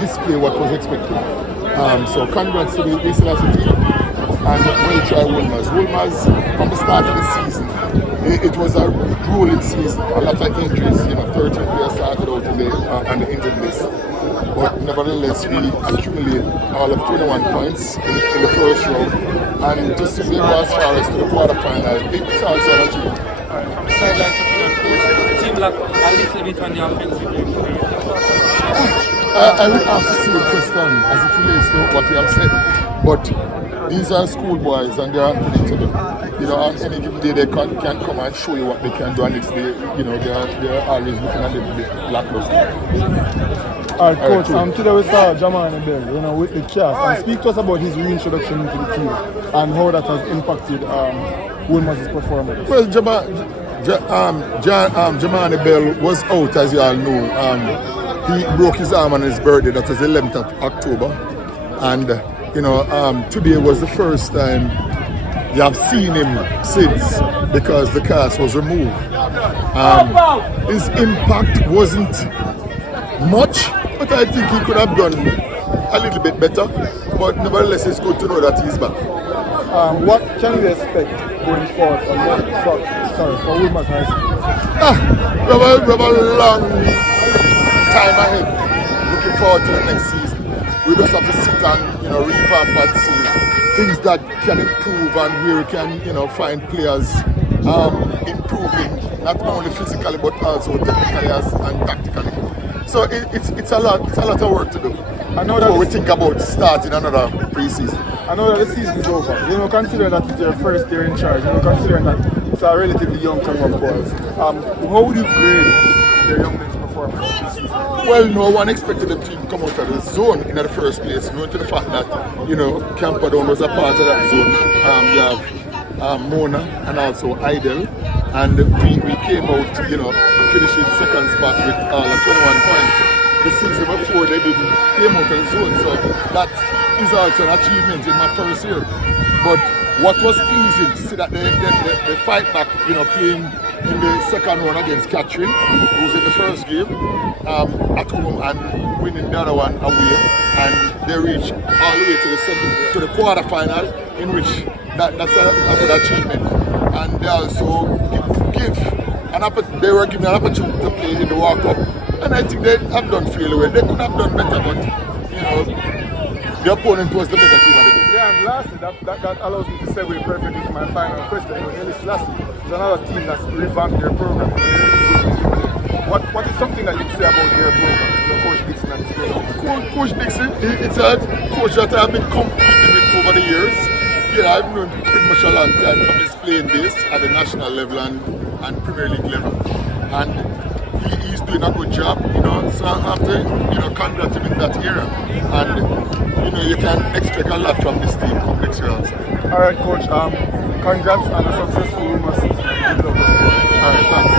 display what was expected. So congrats to the Selassie team and well try Wolmers. Wolmers from the start of the season, it was a grueling season, a lot of injuries, 13 players started out on the injured list. But nevertheless, we accumulate all of 21 points in the first round, and to see them go as far as to the quarterfinal, it's also an achievement. From the sidelines, the team lacked a little bit on the offensive end. I would ask the same question as it relates to what you have said, but these are schoolboys and they are unpredictable. On any given day they can come and show you what they can do, and next day, they're always looking a little bit lackluster. Alright, coach. Today we saw Jerome Bell, with the cast, and speak to us about his reintroduction into the team and how that has impacted Wolmers' performance. Well, Jerome Bell was out, as you all know. He broke his arm on his birthday. That was 11th of October, and today was the first time you have seen him since, because the cast was removed. His impact wasn't much, but I think he could have done a little bit better. But nevertheless, it's good to know that he's back. What can we expect going forward for Wolmers High School? We have a long time ahead. Looking forward to the next season. We just have to sit and revamp and see things that can improve and where we can find players improving not only physically but also technically and tactically. So it's a lot of work to do. I know that we think about starting another pre-season. I know that the season is over. Considering that it's your first year in charge, considering that it's a relatively young crop of boys, how would you grade your young men's performance this season? Well, no one expected the team to come out of the zone in the first place, knowing to the fact that, Camperdown was a part of that zone. You have Mona and also Haile, and we came out, finishing second spot with 21 points. The season before they didn't came out of the zone, so that is also an achievement in my first year. But what was pleasing to see that they fight back, playing in the second round against Catherine, who was in the first game at home, and winning the other one away, and they reached all the way to the quarterfinal, in which that's a good achievement. And they also they were given an opportunity to play in the World Cup, and I think they have done fairly well. They could have done better, but the opponent was the better team of the game. Yeah, and lastly, that allows me to segue perfectly to my final question. Because Selassie is another team that's revamped their program. What is something that you'd say about their program, Coach Dixon and his program? Coach Dixon, it's a coach that I've been competing with over the years. I've known pretty much a long time from his playing days at the national level and Premier League level. And he's doing a good job, so after, congrats him in that era. And, you can expect a lot from this team next year also. Alright, Coach, congrats on a successful Wolmers season. Good luck. Alright, thanks.